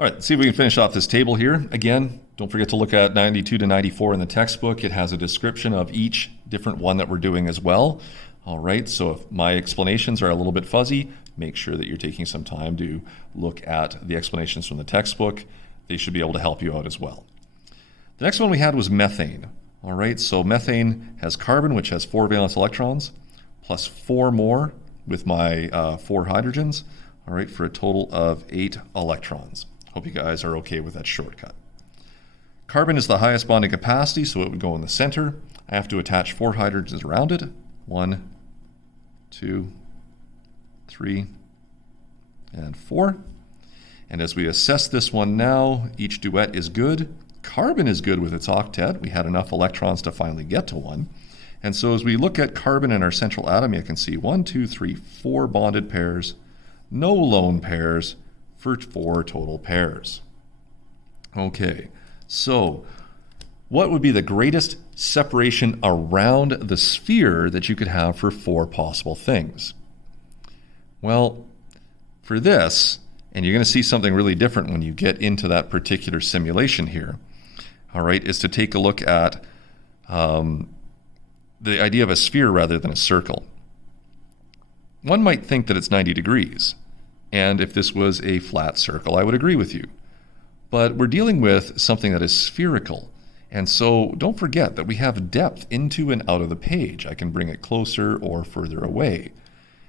All right, let's see if we can finish off this table here. Again, don't forget to look at 92 to 94 in the textbook. It has a description of each different one that we're doing as well. All right, so if my explanations are a little bit fuzzy, make sure that you're taking some time to look at the explanations from the textbook. They should be able to help you out as well. The next one we had was methane. All right, so methane has carbon, which has 4 valence electrons, plus 4 more with my 4 hydrogens, all right, for a total of 8 electrons. Hope you guys are okay with that shortcut. Carbon is the highest bonding capacity, so it would go in the center. I have to attach 4 hydrogens around it. 1, 2, 3, and 4. And as we assess this one now, each duet is good. Carbon is good with its octet. We had enough electrons to finally get to 1. And so as we look at carbon in our central atom, you can see 1, 2, 3, 4 bonded pairs, no lone pairs for 4 total pairs. Okay, so what would be the greatest separation around the sphere that you could have for 4 possible things? Well, for this, and you're going to see something really different when you get into that particular simulation here, all right, is to take a look at the idea of a sphere rather than a circle. One might think that it's 90 degrees, and if this was a flat circle, I would agree with you. But we're dealing with something that is spherical, and so don't forget that we have depth into and out of the page. I can bring it closer or further away.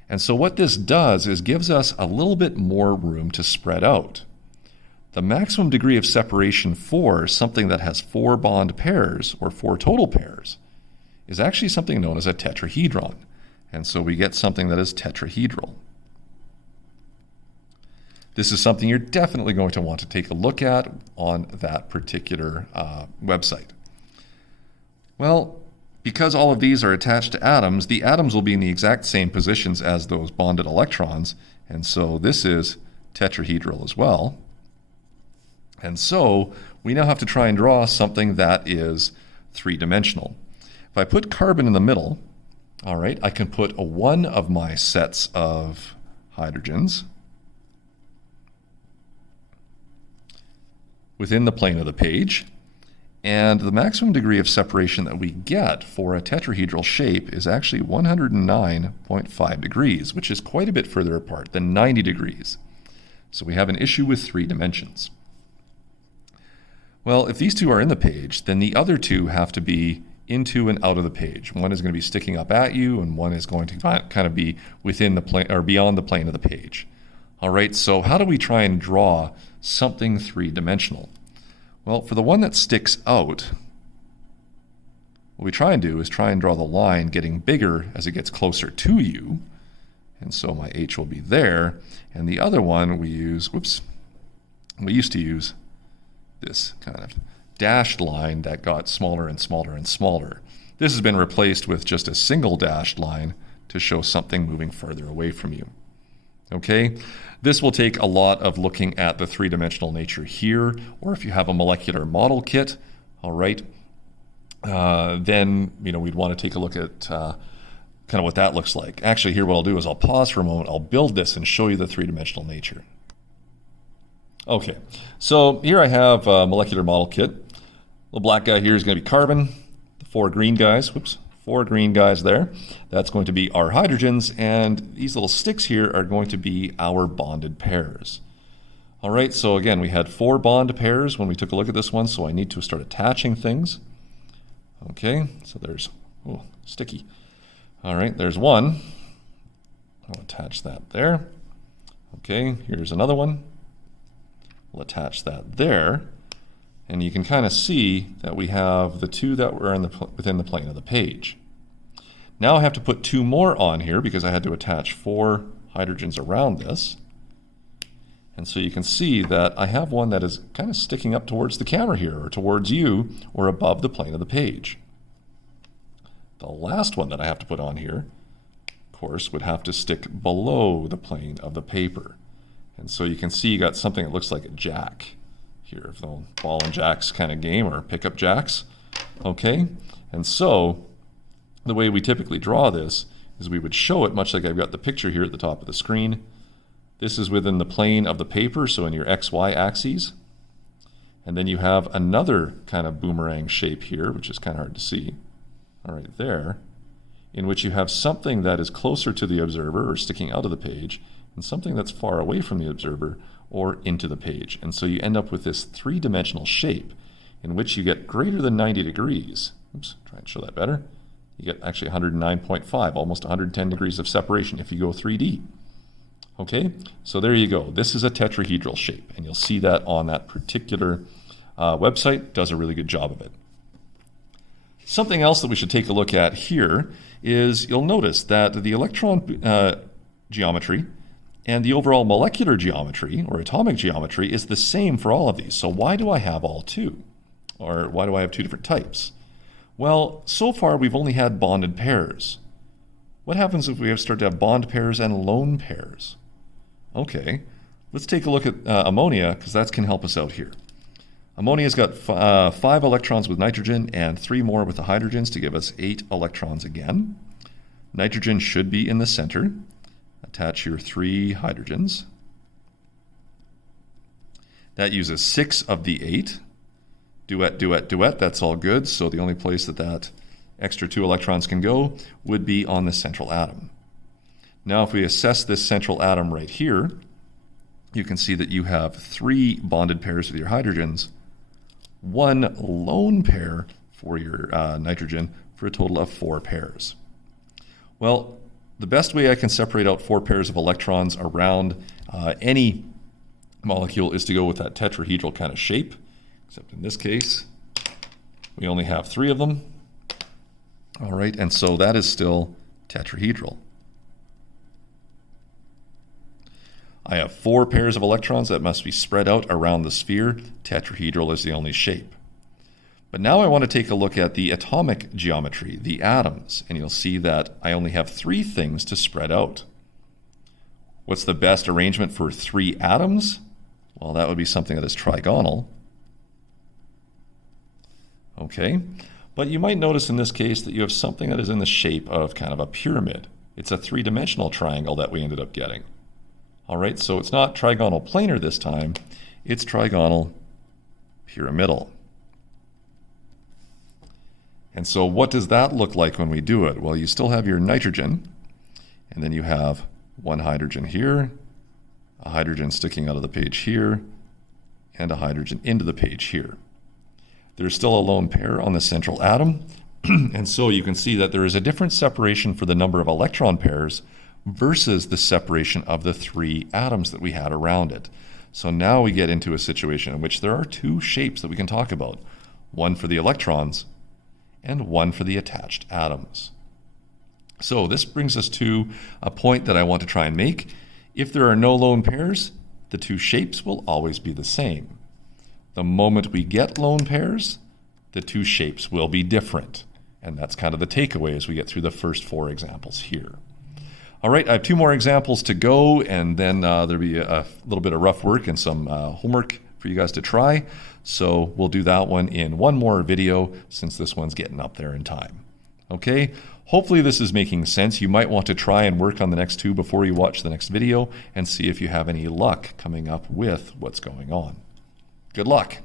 And so what this does is gives us a little bit more room to spread out. The maximum degree of separation for something that has 4 bond pairs, or 4 total pairs, is actually something known as a tetrahedron. And so we get something that is tetrahedral. This is something you're definitely going to want to take a look at on that particular website. Well, because all of these are attached to atoms, the atoms will be in the exact same positions as those bonded electrons, and so this is tetrahedral as well. And so we now have to try and draw something that is 3-dimensional. If I put carbon in the middle, all right, I can put one of my sets of hydrogens within the plane of the page, and the maximum degree of separation that we get for a tetrahedral shape is actually 109.5 degrees, which is quite a bit further apart than 90 degrees. So we have an issue with 3 dimensions. Well, if these two are in the page, then the other 2 have to be into and out of the page. One is going to be sticking up at you, and one is going to kind of be within the plane or beyond the plane of the page. All right, so how do we try and draw something 3-dimensional? Well, for the one that sticks out, what we try and do is try and draw the line getting bigger as it gets closer to you. And so my H will be there. And the other one we use, we used to use this kind of dashed line that got smaller and smaller and smaller. This has been replaced with just a single dashed line to show something moving further away from you. Okay, this will take a lot of looking at the 3-dimensional nature here, or if you have a molecular model kit, all right, then we'd want to take a look at kind of what that looks like. Actually, here what I'll do is I'll pause for a moment, I'll build this and show you the 3-dimensional nature. Okay, so here I have a molecular model kit. The black guy here is going to be carbon, the 4 green guys, 4 green guys there. That's going to be our hydrogens, and these little sticks here are going to be our bonded pairs. All right, so again, we had 4 bond pairs when we took a look at this one, so I need to start attaching things. Okay, so there's, oh, sticky. All right, there's one. I'll attach that there. Okay, here's another one. We'll attach that there. And you can kind of see that we have the 2 that were within the plane of the page. Now I have to put 2 more on here because I had to attach 4 hydrogens around this. And so you can see that I have one that is kind of sticking up towards the camera here, or towards you, or above the plane of the page. The last one that I have to put on here, of course, would have to stick below the plane of the paper. And so you can see you got something that looks like a jack here, of the ball and jacks kind of game, or pickup jacks. Okay, and so the way we typically draw this is we would show it much like I've got the picture here at the top of the screen, This is within the plane of the paper, so in your XY axes. And then you have another kind of boomerang shape here, which is kind of hard to see. All right, there, in which you have something that is closer to the observer or sticking out of the page, and something that's far away from the observer or into the page. And so you end up with this three-dimensional shape in which you get greater than 90 degrees. Oops, try and show that better. You get actually 109.5, almost 110 degrees of separation if you go 3D. Okay, so there you go. This is a tetrahedral shape, and you'll see that on that particular website. Does a really good job of it. Something else that we should take a look at here is you'll notice that the electron geometry and the overall molecular geometry or atomic geometry is the same for all of these. So why do I have all two? Or why do I have two different types? Well, so far we've only had bonded pairs. What happens if we start to have bond pairs and lone pairs? Okay, let's take a look at ammonia, because that can help us out here. Ammonia's got 5 electrons with nitrogen and 3 more with the hydrogens to give us 8 electrons again. Nitrogen should be in the center. Attach your 3 hydrogens. That uses 6 of the 8. Duet, duet, duet, that's all good. So the only place that extra 2 electrons can go would be on the central atom. Now if we assess this central atom right here, you can see that you have 3 bonded pairs with your hydrogens, 1 lone pair for your nitrogen, for a total of 4 pairs. Well, the best way I can separate out 4 pairs of electrons around any molecule is to go with that tetrahedral kind of shape, except in this case, we only have 3 of them. All right, and so that is still tetrahedral. I have 4 pairs of electrons that must be spread out around the sphere. Tetrahedral is the only shape. But now I want to take a look at the atomic geometry, the atoms, and you'll see that I only have 3 things to spread out. What's the best arrangement for 3 atoms? Well, that would be something that is trigonal. Okay, but you might notice in this case that you have something that is in the shape of kind of a pyramid. It's a 3-dimensional triangle that we ended up getting. All right, so it's not trigonal planar this time, it's trigonal pyramidal. And so what does that look like when we do it? Well, you still have your nitrogen, and then you have 1 hydrogen here, a hydrogen sticking out of the page here, and a hydrogen into the page here. There's still a lone pair on the central atom, and so you can see that there is a different separation for the number of electron pairs versus the separation of the 3 atoms that we had around it. So now we get into a situation in which there are 2 shapes that we can talk about, one for the electrons and one for the attached atoms. So this brings us to a point that I want to try and make. If there are no lone pairs, the 2 shapes will always be the same. The moment we get lone pairs, the 2 shapes will be different. And that's kind of the takeaway as we get through the first 4 examples here. All right, I have 2 more examples to go, and then there'll be a little bit of rough work and some homework for you guys to try. So we'll do that one in one more video since this one's getting up there in time. Okay, hopefully this is making sense. You might want to try and work on the next 2 before you watch the next video and see if you have any luck coming up with what's going on. Good luck.